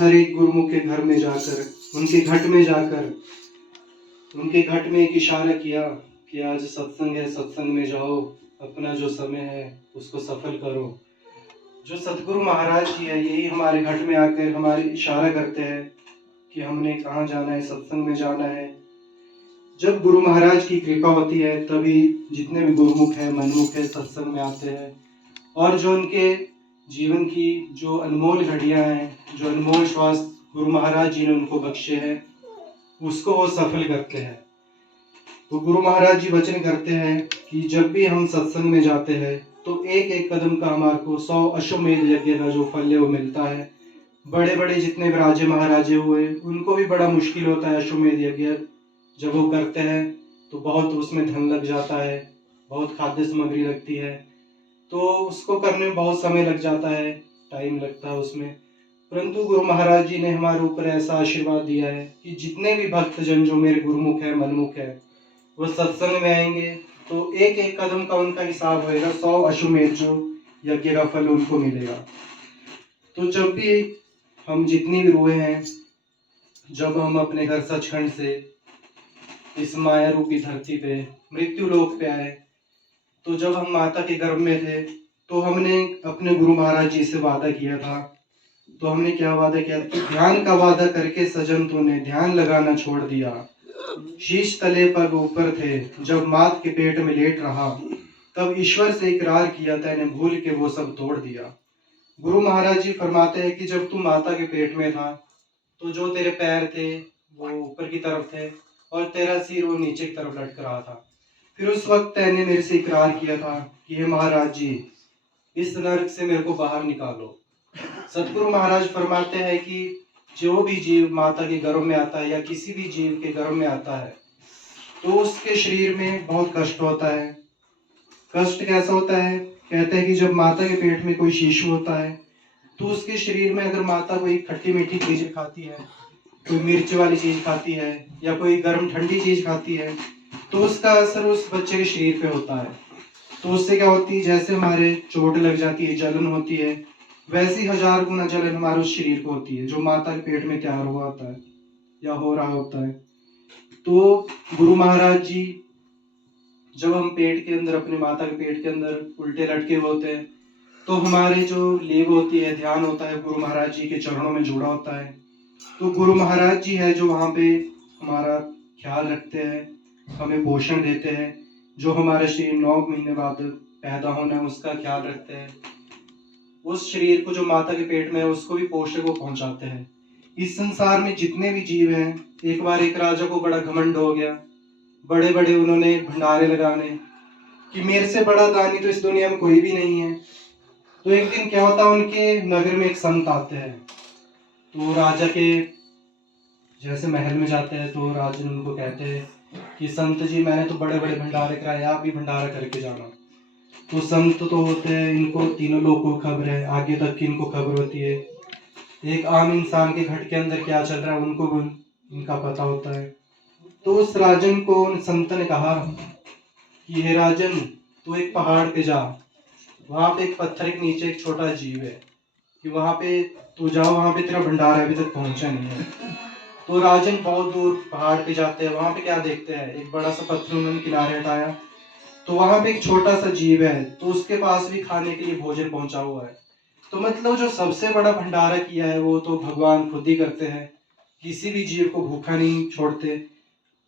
हर एक गुरुमुख के घर में जाकर, उनके घट में जाकर, उनके घट में एक इशारा किया कि आज सत्संग है, सत्संग में जाओ, अपना जो समय है उसको सफल करो। जो सतगुरु महाराज जी है, यही हमारे घट में आकर हमारे इशारा करते हैं कि हमने कहाँ जाना है, सत्संग में जाना है। जब गुरु महाराज की कृपा होती है तभी जितने भी गुरुमुख है, मनमुख है, सत्संग में आते हैं और जो उनके जीवन की जो अनमोल घड़ियां हैं, जो अनमोल श्वास गुरु महाराज जी ने उनको बख्शे हैं, उसको वो सफल करते हैं। तो गुरु महाराज जी वचन करते हैं कि जब भी हम सत्संग में जाते हैं तो एक एक कदम का हमारे को 100 अश्वमेध यज्ञ का जो फल है वो मिलता है। बड़े बड़े जितने भी राजे महाराजे हुए उनको भी बड़ा मुश्किल होता है अश्वमेध यज्ञ जब वो करते हैं, तो बहुत उसमें धन लग जाता है, बहुत खाद्य सामग्री लगती है, तो उसको करने में बहुत समय लग जाता है, टाइम लगता है उसमें। परंतु गुरु महाराज जी ने हमारे ऊपर ऐसा आशीर्वाद दिया है कि जितने भी भक्तजन जो मेरे गुरुमुख है, मनमुख है, वो सत्संग में आएंगे तो एक एक कदम का उनका हिसाब होएगा, 100 अश्वमेध जो यज्ञ का फल उनको मिलेगा। तो जब भी हम जितनी भी रूहें हैं, जब हम अपने घर सचखंड से इस माया रूपी धरती पे मृत्यु लोक पे आए, तो जब हम माता के गर्भ में थे तो हमने अपने गुरु महाराज जी से वादा किया था। तो हमने क्या वादा किया कि ध्यान का वादा करके सजन तूने ध्यान लगाना छोड़ दिया। शीश तले पग ऊपर थे जब मात के पेट में लेट रहा, तब ईश्वर से इकरार किया तैने भूल के वो सब तोड़ दिया। गुरु महाराज जी फरमाते हैं कि जब तू माता के पेट में था तो जो तेरे पैर थे वो ऊपर की तरफ थे और तेरा सिर वो नीचे की तरफ लटक रहा था। फिर उस वक्त तैने मेरे से इकरार किया था कि हे महाराज जी, इस नरक से मेरे को बाहर निकालो। सतगुरु महाराज फरमाते हैं कि जो भी जीव माता के गर्भ में आता है या किसी भी जीव के गर्भ में आता है तो उसके शरीर में बहुत कष्ट होता है। कष्ट कैसा होता है? कहते हैं कि जब माता के पेट में कोई शिशु होता है तो उसके शरीर में अगर माता कोई खट्टी मीठी चीज खाती है, कोई मिर्च वाली चीज खाती है या कोई गर्म ठंडी चीज खाती है, तो उसका असर उस बच्चे के शरीर पे होता है। तो उससे क्या होती है, जैसे हमारे चोट लग जाती है, जलन होती है, वैसी 1000 गुना जलन हमारे उस शरीर को होती है जो माता के पेट में तैयार हुआ होता है या हो रहा होता है। तो गुरु महाराज जी जब हम पेट के अंदर, अपने माता के पेट के अंदर उल्टे लटके होते हैं, तो हमारे जो लीव होती है, ध्यान होता है, गुरु महाराज जी के चरणों में जुड़ा होता है। तो गुरु महाराज जी है जो वहाँ पे हमारा ख्याल रखते हैं, हमें पोषण देते हैं, जो हमारा शरीर 9 महीने बाद पैदा होना है उसका ख्याल रखते हैं, उस शरीर को जो माता के पेट में है उसको भी पोषण को पहुंचाते हैं। इस संसार में जितने भी जीव हैं, एक बार एक राजा को बड़ा घमंड हो गया, बड़े बड़े उन्होंने भंडारे लगाने कि मेरे से बड़ा दानी तो इस दुनिया में कोई भी नहीं है। तो एक दिन क्या होता है, उनके नगर में एक संत आते हैं, तो राजा के जैसे महल में जाते हैं तो राजन उनको कहते हैं कि संत जी, मैंने तो बड़े बड़े भंडारे कराए, आप भी भंडारा करके जाना। तो संत तो होते हैं, इनको तीनों लोगों को खबर है, आगे तक की इनको खबर होती है। एक आम इंसान के घट के अंदर क्या चल रहा है उनको भी इनका पता होता है। तो उस राजन को उन संत ने कहा कि हे राजन, तू एक पहाड़ पे जा, वहां पे एक पत्थर के नीचे एक छोटा जीव है, कि वहां पे तू जाओ, वहां पे तेरा भंडारा अभी तक पहुंचा नहीं है। तो राजन बहुत दूर पहाड़ पे जाते हैं, वहां पे क्या देखते हैं, एक बड़ा सा पत्थर उन्होंने किनारे हटाया, तो वहां पे एक छोटा सा जीव है, तो उसके पास भी खाने के लिए भोजन पहुंचा हुआ है। तो मतलब जो सबसे बड़ा भंडारा किया है वो तो भगवान खुद ही करते हैं, किसी भी जीव को भूखा नहीं छोड़ते।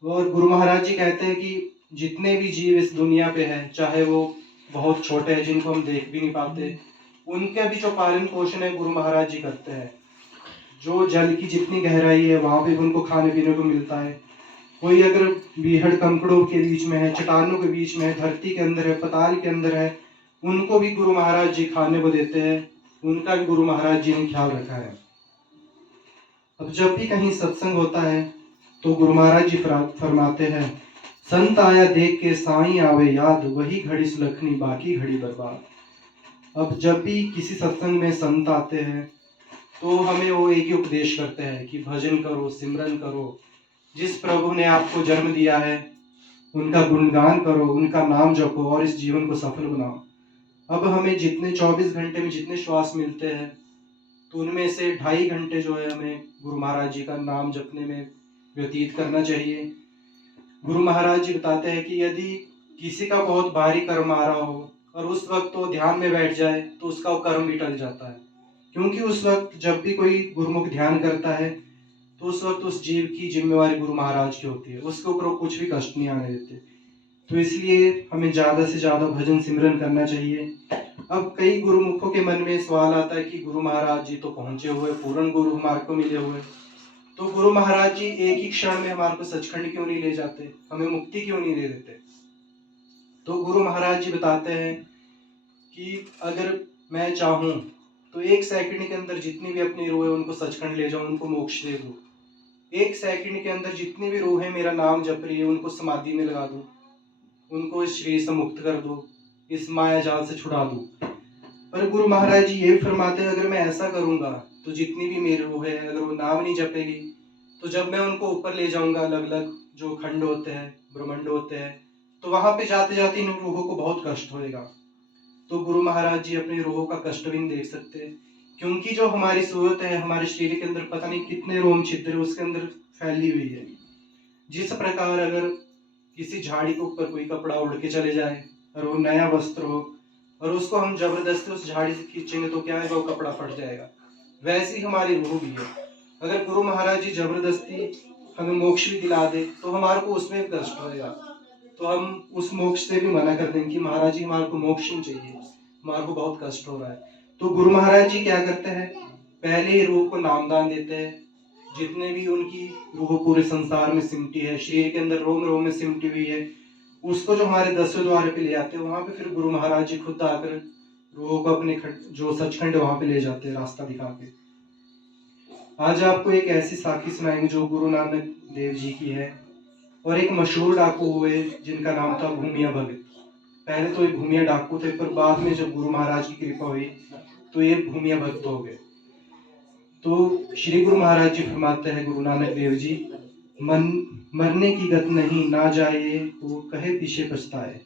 और गुरु महाराज जी कहते हैं कि जितने भी जीव इस दुनिया पे हैं, चाहे वो बहुत छोटे हैं जिनको हम देख भी नहीं पाते, उनका भी जो पालन पोषण है गुरु महाराज जी करते हैं। जो जल की जितनी गहराई है वहां पे भी उनको खाने पीने को मिलता है। कोई अगर बीहड़ कंकड़ों के बीच में है, चट्टानों के बीच में है, धरती के अंदर है, पताल के अंदर है, उनको भी गुरु महाराज जी खाने को देते हैं, उनका भी गुरु महाराज जी ने ख्याल रखा है। अब जब भी कहीं सत्संग होता है तो गुरु महाराज जी फरमाते हैं, संत आया देख के साईं आवे याद, वही घड़ी सुलखनी बाकी घड़ी बर्बाद। अब जब भी किसी सत्संग में संत आते हैं तो हमें वो एक ही उपदेश करते हैं कि भजन करो, सिमरन करो, जिस प्रभु ने आपको जन्म दिया है उनका गुणगान करो, उनका नाम जपो और इस जीवन को सफल बनाओ। अब हमें जितने 24 घंटे में जितने श्वास मिलते हैं तो उनमें से 2.5 घंटे जो है हमें गुरु महाराज जी का नाम जपने में व्यतीत करना चाहिए। गुरु महाराज जी बताते हैं कि यदि किसी का बहुत भारी कर्म आ रहा हो और उस वक्त वो ध्यान में बैठ जाए तो उसका वो कर्म भी टल जाता है, क्योंकि उस वक्त जब भी कोई गुरुमुख ध्यान करता है तो उस वक्त उस जीव की जिम्मेवारी गुरु महाराज की होती है, उसके ऊपर वो कुछ भी कष्ट नहीं आने देते। तो इसलिए हमें ज़्यादा से ज़्यादा भजन सिमरन करना चाहिए। अब कई गुरुमुखों के मन में सवाल आता है कि गुरु महाराज जी तो पहुंचे हुए, पूर्ण गुरु हमारे को मिले हुए, तो गुरु महाराज जी एक ही क्षण में हमारे को सचखंड क्यों नहीं ले जाते, हमें मुक्ति क्यों नहीं दे देते। तो गुरु महाराज जी बताते हैं कि अगर मैं चाहूँ तो 1 सेकंड के अंदर जितनी भी अपनी रूह है उनको सचखंड ले जाऊँ, उनको मोक्ष दे दूँ। 1 सेकंड के अंदर जितनी भी रूह है मेरा नाम जप रही है उनको समाधि में लगा दूँ, उनको इस शरीर से मुक्त कर दूँ, इस माया जाल से छुड़ा दूँ। पर गुरु महाराज जी ये फरमाते हैं अगर मैं ऐसा करूँगा तो जितनी भी मेरी रूह है अगर वो नाम नहीं जपेगी तो जब मैं उनको ऊपर ले जाऊँगा अलग अलग जो खंड होते हैं, ब्रह्मांड होते हैं, तो वहाँ पे जाते जाते इन रूहों को बहुत कष्ट होएगा। तो गुरु महाराज जी अपनी रूहों का कष्ट भी नहीं देख सकते, क्योंकि जो हमारी सूरत है हमारे शरीर के अंदर पता नहीं कितने रोम छिद्र उसके अंदर फैली हुई है। जिस प्रकार अगर किसी झाड़ी के ऊपर कोई कपड़ा उड़ के चले जाए और वो नया वस्त्र हो और उसको हम जबरदस्ती उस झाड़ी से खींचेंगे तो क्या है, वो कपड़ा फट जाएगा। वैसी हमारी रूह भी है। अगर गुरु महाराज जी जबरदस्ती हमें मोक्ष भी दिला दे तो हमारे को उसमें भी कष्ट होएगा, तो हम उस मोक्ष से भी मना कर देंगे कि महाराज जी हमारे को मोक्ष नहीं चाहिए, हमारे को बहुत कष्ट हो रहा है। तो गुरु महाराज जी क्या करते हैं, पहले ही रूह को नामदान देते हैं। जितने भी उनकी रूह पूरे संसार में सिमटी है, शरीर के अंदर रोम रोम में सिमटी हुई है, उसको जो हमारे 10वें द्वार पे ले आते हैं वहां पे फिर गुरु महाराज जी खुद आकर रूह को अपने जो सचखंड है वहां पे ले जाते हैं रास्ता दिखा के। आज आपको एक ऐसी साखी सुनाएंगे जो गुरु नानक देव जी की है। और एक मशहूर डाकू हुए जिनका नाम था भूमिया भगत। पहले तो ये भूमिया डाकू थे, पर बाद में जब गुरु महाराज की कृपा हुई तो ये भूमिया भक्त हो गए। तो श्री गुरु महाराज जी फरमाते हैं, गुरु नानक देव जी, मन मरने की गत नहीं ना जाए वो कहे पीछे पछताए।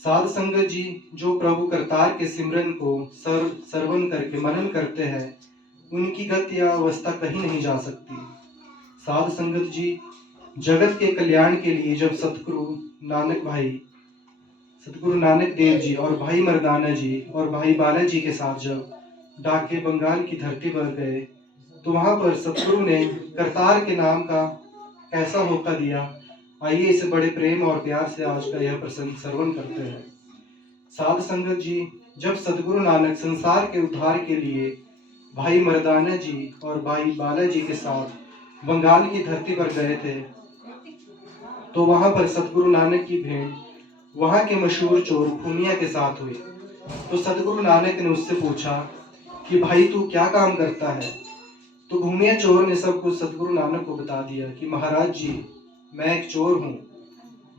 साध संगत जी जो प्रभु करतार के सिमरन को सरवन करके मनन करते हैं उनकी गत या अवस्था कहीं नहीं जा सकती। साध संगत जी जगत के कल्याण के लिए जब सतगुरु नानक देव जी और भाई मर्दाना जी और भाई बालाजी के साथ जब डाके बंगाल की धरती पर गए तो वहां पर सतगुरु ने करतार के नाम का ऐसा होका दिया। आइए इसे बड़े प्रेम और प्यार से आज का यह प्रसंग श्रवण करते हैं। साध संगत जी जब सतगुरु नानक संसार के उद्धार के लिए भाई मर्दाना जी और भाई बालाजी के साथ बंगाल की धरती पर गए थे तो वहां पर सतगुरु नानक की भेंट वहां के मशहूर चोर भूमिया के साथ हुई। तो सतगुरु नानक ने उससे पूछा कि भाई तू क्या काम करता है। तो भूमिया चोर ने सब कुछ सतगुरु नानक को बता दिया कि महाराज जी मैं एक चोर हूँ,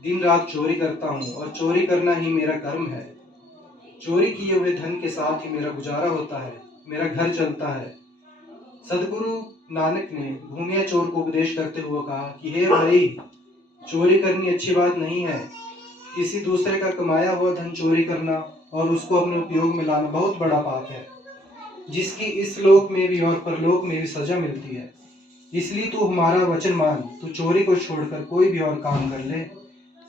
दिन रात चोरी करता हूँ और चोरी करना ही मेरा कर्म है। चोरी किए हुए धन के साथ ही मेरा गुजारा होता है, मेरा घर चलता है। सतगुरु नानक ने भूमिया चोर को उपदेश करते हुए कहा कि हे भाई, चोरी करनी अच्छी बात नहीं है। किसी दूसरे का कमाया हुआ धन चोरी करना और उसको अपने उपयोग में लाना बहुत बड़ा पाप है, जिसकी इस लोक में भी और परलोक में भी सजा मिलती है। इसलिए तू हमारा वचन मान, तू चोरी को छोड़कर कोई भी और काम कर ले।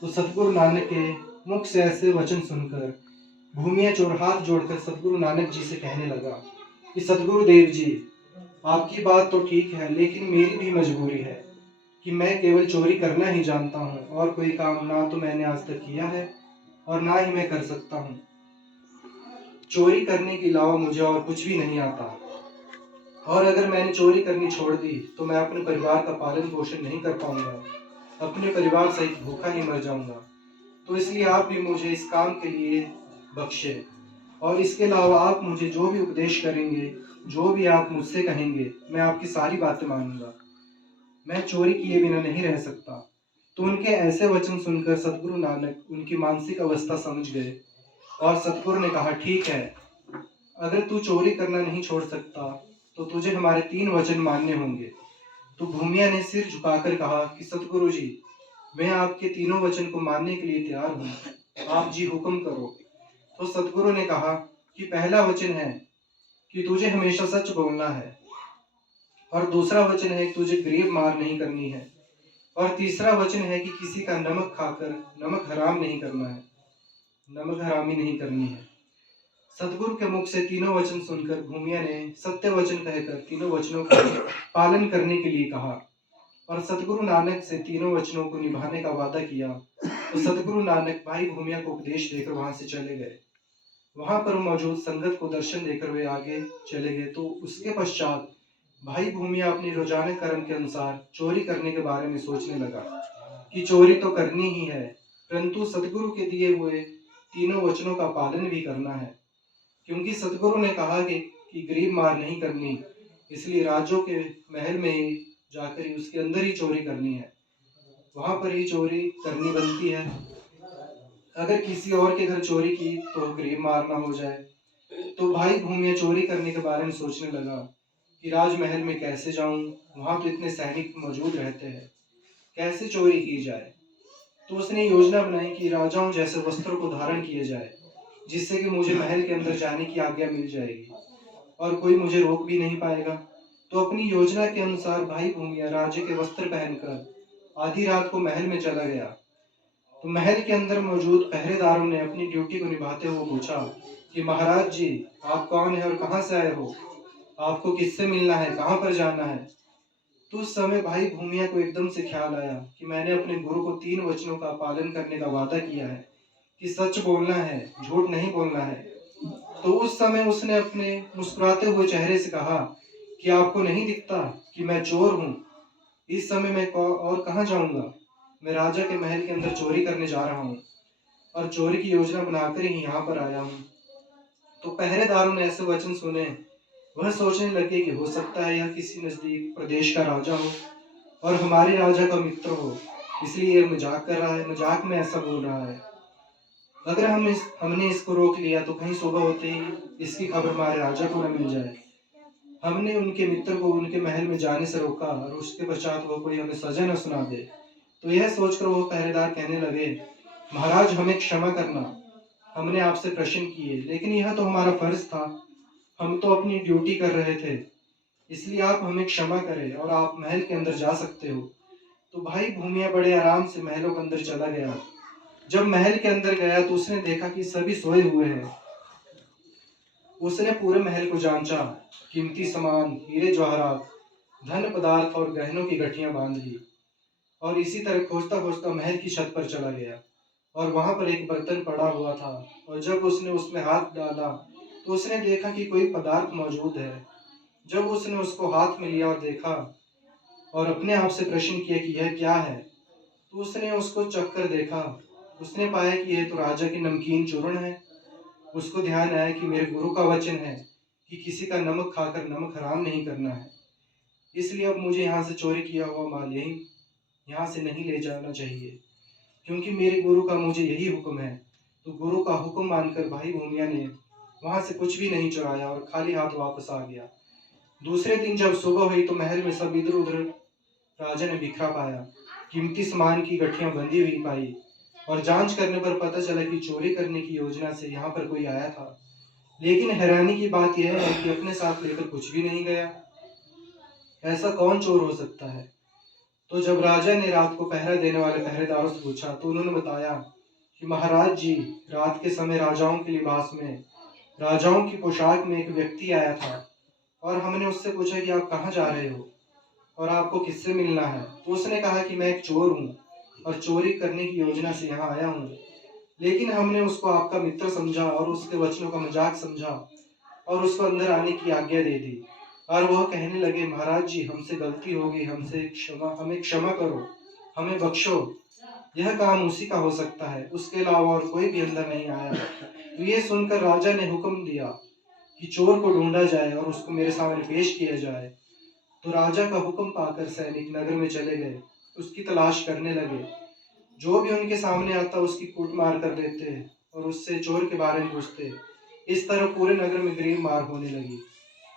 तो सतगुरु नानक के मुख से ऐसे वचन सुनकर भूमिया चोर हाथ जोड़कर सतगुरु नानक जी से कहने लगा कि सतगुरु देव जी, आपकी बात तो ठीक है, लेकिन मेरी भी मजबूरी है कि मैं केवल चोरी करना ही जानता हूँ और कोई काम ना तो मैंने आज तक किया है और ना ही मैं कर सकता हूँ। चोरी करने के अलावा मुझे और कुछ भी नहीं आता, और अगर मैंने चोरी करनी छोड़ दी तो मैं अपने परिवार का पालन पोषण नहीं कर पाऊंगा, अपने परिवार सहित भूखा ही मर जाऊंगा। तो इसलिए आप भी मुझे इस काम के लिए बख्शे, और इसके अलावा आप मुझे जो भी उपदेश करेंगे, जो भी आप मुझसे कहेंगे, मैं आपकी सारी बातें मानूंगा। मैं चोरी किए बिना नहीं रह सकता। तो उनके ऐसे वचन सुनकर सतगुरु नानक उनकी मानसिक अवस्था समझ गए और सतगुरु ने कहा, ठीक है, अगर तू चोरी करना नहीं छोड़ सकता तो तुझे हमारे 3 वचन मानने होंगे। तो भूमिया ने सिर झुकाकर कहा कि सतगुरु जी, मैं आपके तीनों वचन को मानने के लिए तैयार हूँ, आप जी हुक्म करो। तो सतगुरु ने कहा कि पहला वचन है कि तुझे हमेशा सच बोलना है, और दूसरा वचन है कि तुझे गरीब मार नहीं करनी है, और तीसरा वचन है कि किसी का नमक खाकर नमक हराम नहीं करना है, नमक हरामी नहीं करनी है। सतगुरु के मुख से तीनों वचन सुनकर भूमिया ने सत्य वचन कहकर तीनों वचनों का पालन करने के लिए कहा, और सतगुरु नानक से तीनों वचनों को निभाने का वादा किया। तो सतगुरु नानक भाई भूमिया को उपदेश देकर वहां से चले गए। वहां पर मौजूद संगत को दर्शन देकर वे आगे चले गए। तो उसके पश्चात भाई भूमिया अपनी रोजाना कर्म के अनुसार चोरी करने के बारे में सोचने लगा कि चोरी तो करनी ही है, परंतु सतगुरु के दिए हुए तीनों वचनों का पालन भी करना है, क्योंकि सतगुरु ने कहा कि गरीब मार नहीं करनी, इसलिए राजों के महल में ही जाकर ही उसके अंदर ही चोरी करनी है, वहां पर ही चोरी करनी बनती है। अगर किसी और के घर चोरी की तो गरीब मारना हो जाए। तो भाई भूमिया चोरी करने के बारे में सोचने लगा कि राजमहल में कैसे जाऊं, वहां तो इतने सैनिक मौजूद रहते हैं, कैसे चोरी की जाए। तो उसने योजना बनाई कि राजाओं जैसे वस्त्रों को धारण किए जाए, जिससे कि मुझे महल के अंदर जाने की आज्ञा मिल जाएगी और कोई मुझे रोक भी नहीं पाएगा। तो अपनी योजना के अनुसार भाई भूमिया राजे के वस्त्र पहनकर आधी रात को महल में चला गया। तो महल के अंदर मौजूद पहरेदारों ने अपनी ड्यूटी को निभाते हुए पूछा कि महाराज जी, आप कौन है और कहाँ से आए हो, आपको किससे मिलना है, कहाँ पर जाना है। तो उस समय भाई भूमिया को एकदम से ख्याल आया कि मैंने अपने गुरु को 3 वचनों का पालन करने का वादा किया है कि सच बोलना है, झूठ नहीं बोलना है। तो उस समय उसने अपने मुस्कुराते हुए चेहरे से कहा कि आपको नहीं दिखता कि मैं चोर हूँ, इस समय मैं और कहाँ जाऊंगा, मैं राजा के महल के अंदर चोरी करने जा रहा हूँ और चोरी की योजना बनाकर ही यहाँ पर आया हूँ। तो पहरेदारों ने ऐसे वचन सुने, वह सोचने लगे कि हो सकता है यह किसी नजदीक प्रदेश का राजा हो और हमारे राजा का मित्र हो, इसलिए यह मजाक कर रहा है, मजाक में ऐसा बोल रहा है। अगर हमने इसको रोक लिया तो कहीं सुबह होते ही इसकी खबर हमारे राजा को न मिल जाए। हमने उनके मित्र को उनके महल में जाने से रोका और उसके पश्चात वो कोई हमें सजा न सुना दे। तो यह सोचकर वो पहरेदार कहने लगे, महाराज हमें क्षमा करना, हमने आपसे प्रश्न किए, लेकिन यह तो हमारा फर्ज था, हम तो अपनी ड्यूटी कर रहे थे, इसलिए आप हमें क्षमा करें और आप महल के अंदर जा सकते हो। तो भाई भूमिया बड़े आराम से महलों के अंदर चला गया। जब महल के अंदर गया तो उसने देखा कि सभी सोए हुए हैं। उसने पूरे महल को जांचा, कीमती सामान, हीरे जवाहरात, धन पदार्थ और गहनों की गठियां बांध ली, और इसी तरह खोजता खोजता महल की छत पर चला गया, और वहां पर एक बर्तन पड़ा हुआ था, और जब उसने उसमें हाथ डाला तो उसने देखा कि कोई पदार्थ मौजूद है। जब उसने उसको हाथ में लिया और देखा और अपने आप से प्रश्न किया कि यह क्या है, तो उसने उसको चख कर देखा। उसने पाया कि यह तो राजा की नमकीन चूर्ण है। उसको ध्यान आया कि मेरे गुरु का वचन है कि किसी का नमक खाकर नमक हराम नहीं करना है, इसलिए अब मुझे यहाँ से चोरी किया हुआ माल यही यहाँ से नहीं ले जाना चाहिए, क्योंकि मेरे गुरु का मुझे यही हुक्म है। तो गुरु का हुक्म मानकर भाई भूमिया ने वहां से कुछ भी नहीं चुराया और खाली हाथ वापस आ गया। दूसरे दिन जब सुबह हुई तो महल में सब इधर उधर राजा ने बिखरा पाया, कीमती सामान की गठियां बंधी हुई पाई, और जांच करने पर पता चला कि चोरी करने की योजना से यहाँ पर कोई आया था। लेकिन हैरानी की बात यह है कि अपने साथ लेकर कुछ भी नहीं गया। ऐसा कौन चोर हो सकता है। तो जब राजा ने रात को पहरा देने वाले पहरेदारों से पूछा तो उन्होंने बताया कि महाराज जी, रात के समय राजाओं के लिबास में, राजाओं की पोशाक में एक व्यक्ति आया था, और हमने उससे पूछा कि आप कहाँ जा रहे हो और आपको किससे मिलना है। तो उसने कहा कि मैं एक चोर हूँ और चोरी करने की योजना से यहाँ आया हूँ। लेकिन हमने उसको आपका मित्र समझा और उसके वचनों का मजाक समझा और उसको अंदर आने की आज्ञा दे दी, और वह कहने लगे, महाराज जी हमसे गलती हो गई, हमें क्षमा करो, हमें बख्शो, यह काम उसी का हो सकता है, उसके अलावा और कोई भी अंदर नहीं आया। तो ये सुनकर राजा ने हुक्म दिया कि चोर को ढूंढा जाए और उसको मेरे सामने पेश किया जाए। तो राजा का हुक्म पाकर सैनिक नगर में चले गए, उसकी तलाश करने लगे। जो भी उनके सामने आता उसकी कूट मार कर देते और उससे चोर के बारे में पूछते। इस तरह पूरे नगर में गरीब मार होने लगी।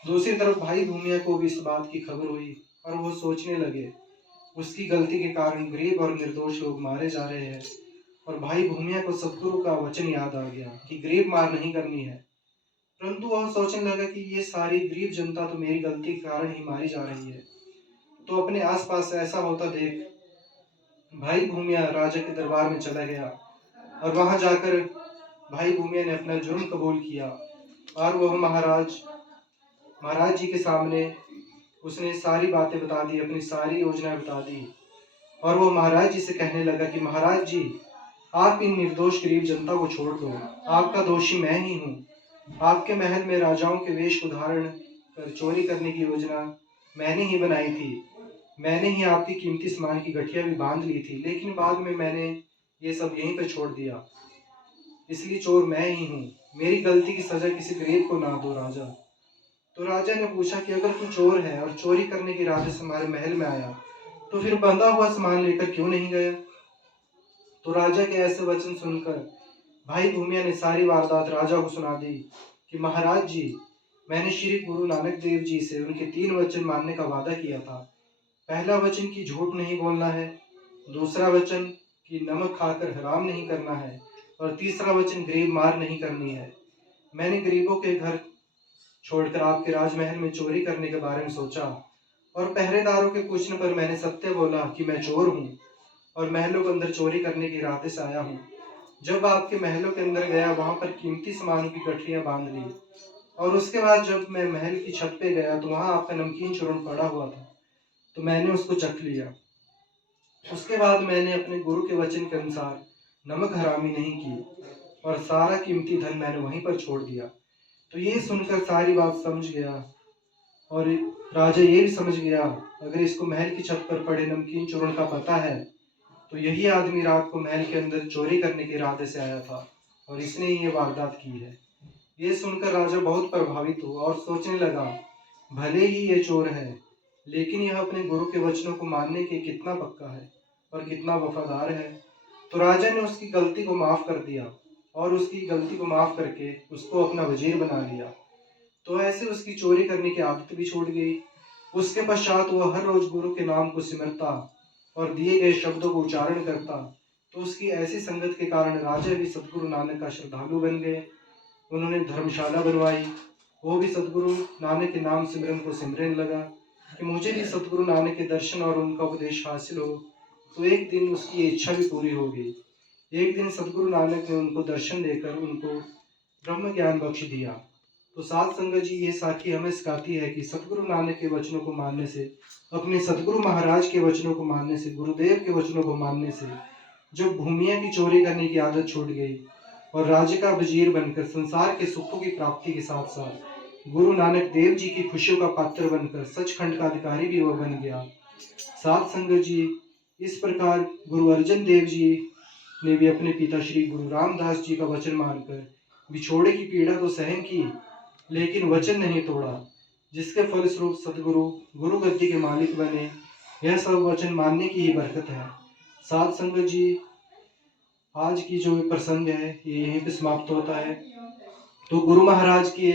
दूसरी तरफ भाई भूमिया को भी इस बात की खबर हुई और वो सोचने लगे, उसकी गलती के कारण गरीब और निर्दोष लोग मारे जा रहे हैं। और भाई भूमिया को सतगुरु का वचन याद आ गया कि गरीब मार नहीं करनी है। परंतु वह सोचने लगा कि ये सारी गरीब जनता तो मेरी गलती के कारण ही मारी जा रही है। तो अपने आसपास ऐसा होता देख भाई भूमिया राजा के दरबार में चला गया और वहां जाकर भाई भूमिया ने अपना जुर्म कबूल किया और वह महाराज जी के सामने उसने सारी बातें बता दी, अपनी सारी योजना बता दी। और वो महाराज जी से कहने लगा कि महाराज जी, आप इन निर्दोष गरीब जनता को छोड़ दो, आपका दोषी मैं ही हूँ। आपके महल में राजाओं के वेश को धारण कर चोरी करने की योजना मैंने ही बनाई थी। मैंने ही आपकी कीमती सामान की गठिया भी बांध ली थी, लेकिन बाद में मैंने ये सब यहीं पर छोड़ दिया, इसलिए चोर मैं ही हूँ। मेरी गलती की सजा किसी गरीब को ना दो राजा। तो राजा ने पूछा कि अगर तू चोर है और चोरी करने के इरादे से हमारे महल में आया, तो फिर बंधा हुआ सामान लेकर क्यों नहीं गया? तो राजा के ऐसे वचन सुनकर भाई भूमिया ने सारी वारदात राजा को सुना दी कि महाराज जी, मैंने श्री गुरु नानक देव जी से उनके 3 वचन मानने का वादा किया था। पहला वचन कि झूठ नहीं बोलना है, दूसरा वचन कि नमक खाकर हराम नहीं करना है, और तीसरा वचन गरीब मार नहीं करनी है। मैंने गरीबों के घर छोड़कर आपके राजमहल में चोरी करने के बारे में सोचा, और पहरेदारों के पूछने पर मैंने सत्य बोला कि मैं चोर हूँ और महलों के अंदर चोरी करने के इरादे से आया हूँ। जब आपके महलों के अंदर गया, वहां पर कीमती सामानों की गठरियां बांध ली, और उसके बाद जब मैं महल की छत पे गया तो वहां आपका नमकीन चूर्ण पड़ा हुआ था, तो मैंने उसको चख लिया। उसके बाद मैंने अपने गुरु के वचन के अनुसार नमक हरामी नहीं की और सारा कीमती धन मैंने वहीं पर छोड़ दिया। तो ये सुनकर सारी बात समझ गया, और राजा ये भी समझ गया अगर इसको महल की छत पर पड़े नमकीन चूर्ण का पता है, तो यही आदमी रात को महल के अंदर चोरी करने के इरादे से आया था और इसने ही ये वारदात की है। ये सुनकर राजा बहुत प्रभावित हुआ और सोचने लगा, भले ही ये चोर है, लेकिन यह अपने गुरु के वचनों को मानने के कितना पक्का है और कितना वफादार है। तो राजा ने उसकी गलती को माफ कर दिया और उसकी गलती को माफ करके उसको अपना वजीर बना लिया। तो ऐसे उसकी चोरी करने की आदत भी छूट गई। उसके पश्चात वह हर रोज गुरु के नाम को सिमरता और दिए गए शब्दों को उच्चारण करता। तो उसकी ऐसी संगत के कारण राजा भी सतगुरु नानक का श्रद्धालु बन गए। उन्होंने धर्मशाला बनवाई, वो भी सतगुरु नानक के नाम सिमरन को सिमरने लगा कि मुझे भी सतगुरु नानक के दर्शन और उनका उपदेश हासिल हो। तो एक दिन उसकी इच्छा भी पूरी हो गई। एक दिन सतगुरु नानक ने उनको दर्शन देकर उनको ब्रह्म ज्ञान बख्श दिया। तो साध संगत जी, ये साखी हमें सिखाती है कि सतगुरु नानक के वचनों को मानने से, अपने सतगुरु महाराज के वचनों को मानने से, गुरुदेव के वचनों को मानने से जब भूमिया की चोरी करने की आदत छूट गई और राज्य का वजीर बनकर संसार के सुखों की प्राप्ति के साथ साथ गुरु नानक देव जी की खुशियों का पात्र बनकर सचखंड का अधिकारी भी वह बन गया। साध संगत जी, इस प्रकार गुरु अर्जन देव जी ने भी अपने पिता श्री गुरु रामदास जी का वचन मानकर बिछोड़े की पीड़ा तो सहन की, लेकिन वचन नहीं तोड़ा, जिसके फलस्वरूप सतगुरु गुरु गद्दी के मालिक बने। यह सब वचन मानने की ही बरकत है। साध संगत जी, आज की जो प्रसंग है ये यहीं पे समाप्त होता है। तो गुरु महाराज की